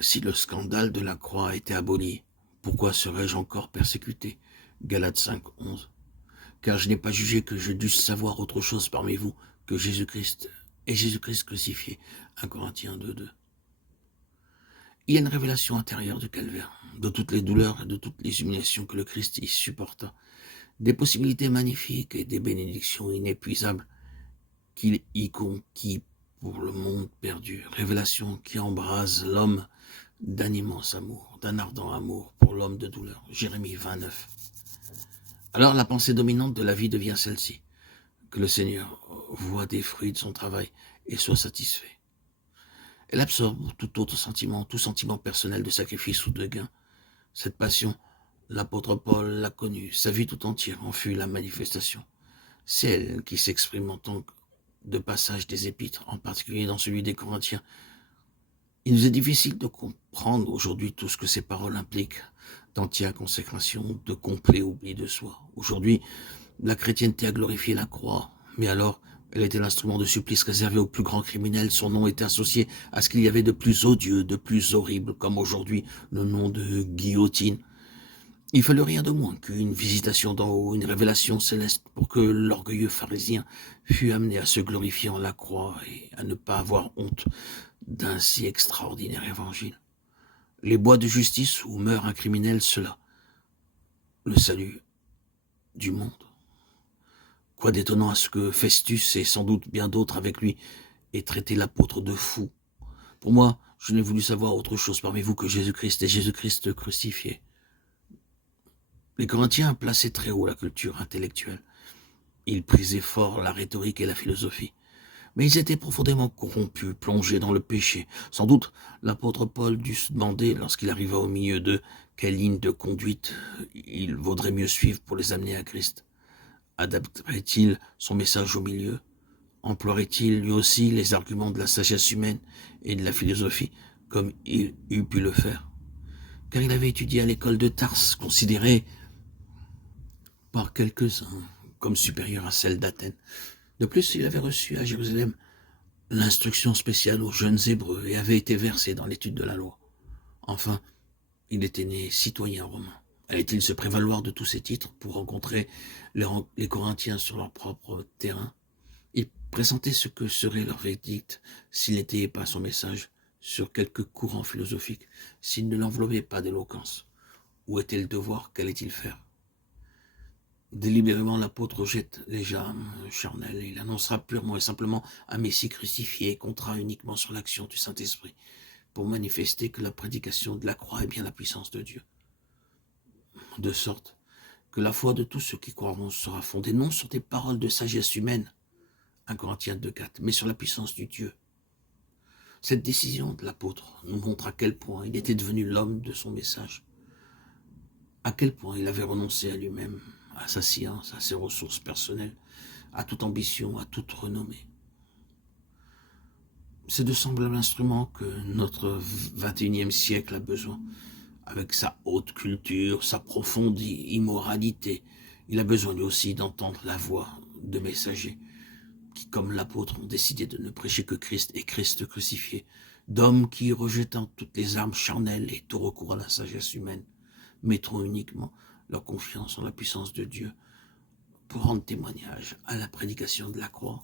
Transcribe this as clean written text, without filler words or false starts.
Si le scandale de la croix a été aboli, pourquoi serais-je encore persécuté? Galates 5, 11. Car je n'ai pas jugé que je dusse savoir autre chose parmi vous que Jésus-Christ et Jésus-Christ crucifié. 1 Corinthiens 2, 2. Il y a une révélation intérieure du calvaire, de toutes les douleurs et de toutes les humiliations que le Christ y supporta, des possibilités magnifiques et des bénédictions inépuisables qu'il y conquit pour le monde perdu. Révélation qui embrase l'homme d'un immense amour, d'un ardent amour pour l'homme de douleur. Jérémie 29. Alors la pensée dominante de la vie devient celle-ci, que le Seigneur voit des fruits de son travail et soit satisfait. Elle absorbe tout autre sentiment, tout sentiment personnel de sacrifice ou de gain. Cette passion, l'apôtre Paul l'a connue, sa vie tout entière en fut la manifestation. C'est elle qui s'exprime en tant que de passage des épîtres, en particulier dans celui des Corinthiens. Il nous est difficile de comprendre aujourd'hui tout ce que ces paroles impliquent, d'entière consécration, de complet oubli de soi. Aujourd'hui, la chrétienté a glorifié la croix, mais alors, elle était l'instrument de supplice réservé aux plus grands criminels. Son nom était associé à ce qu'il y avait de plus odieux, de plus horrible, comme aujourd'hui le nom de guillotine. Il fallut rien de moins qu'une visitation d'en haut, une révélation céleste pour que l'orgueilleux pharisien fût amené à se glorifier en la croix et à ne pas avoir honte d'un si extraordinaire évangile. Les bois de justice où meurt un criminel, cela, le salut du monde. Quoi d'étonnant à ce que Festus et sans doute bien d'autres avec lui aient traité l'apôtre de fou. Pour moi, je n'ai voulu savoir autre chose parmi vous que Jésus-Christ et Jésus-Christ crucifié. Les Corinthiens plaçaient très haut la culture intellectuelle. Ils prisaient fort la rhétorique et la philosophie. Mais ils étaient profondément corrompus, plongés dans le péché. Sans doute, l'apôtre Paul dut se demander, lorsqu'il arriva au milieu d'eux, quelle ligne de conduite il vaudrait mieux suivre pour les amener à Christ. Adapterait-il son message au milieu? Emploierait-il lui aussi les arguments de la sagesse humaine et de la philosophie, comme il eût pu le faire? Car il avait étudié à l'école de Tarse, considérée par quelques-uns comme supérieure à celle d'Athènes. De plus, il avait reçu à Jérusalem l'instruction spéciale aux jeunes Hébreux et avait été versé dans l'étude de la loi. Enfin, il était né citoyen romain. Allait-il se prévaloir de tous ces titres pour rencontrer les Corinthiens sur leur propre terrain? Il pressentait ce que serait leur verdict s'il n'étayait pas son message sur quelque courant philosophique, s'il ne l'enveloppait pas d'éloquence. Où était le devoir? Qu'allait-il faire? Délibérément, l'apôtre jette les âmes charnelles. Il annoncera purement et simplement un Messie crucifié et comptera uniquement sur l'action du Saint-Esprit pour manifester que la prédication de la croix est bien la puissance de Dieu. De sorte que la foi de tous ceux qui croiront sera fondée non sur des paroles de sagesse humaine, 1 Corinthiens 2,4, mais sur la puissance du Dieu. Cette décision de l'apôtre nous montre à quel point il était devenu l'homme de son message, à quel point il avait renoncé à lui-même, à sa science, à ses ressources personnelles, à toute ambition, à toute renommée. C'est de semblables instruments que notre 21e siècle a besoin, avec sa haute culture, sa profonde immoralité. Il a besoin lui aussi d'entendre la voix de messagers qui, comme l'apôtre, ont décidé de ne prêcher que Christ et Christ crucifié, d'hommes qui, rejetant toutes les armes charnelles et tout recours à la sagesse humaine, mettront uniquement leur confiance en la puissance de Dieu pour rendre témoignage à la prédication de la croix.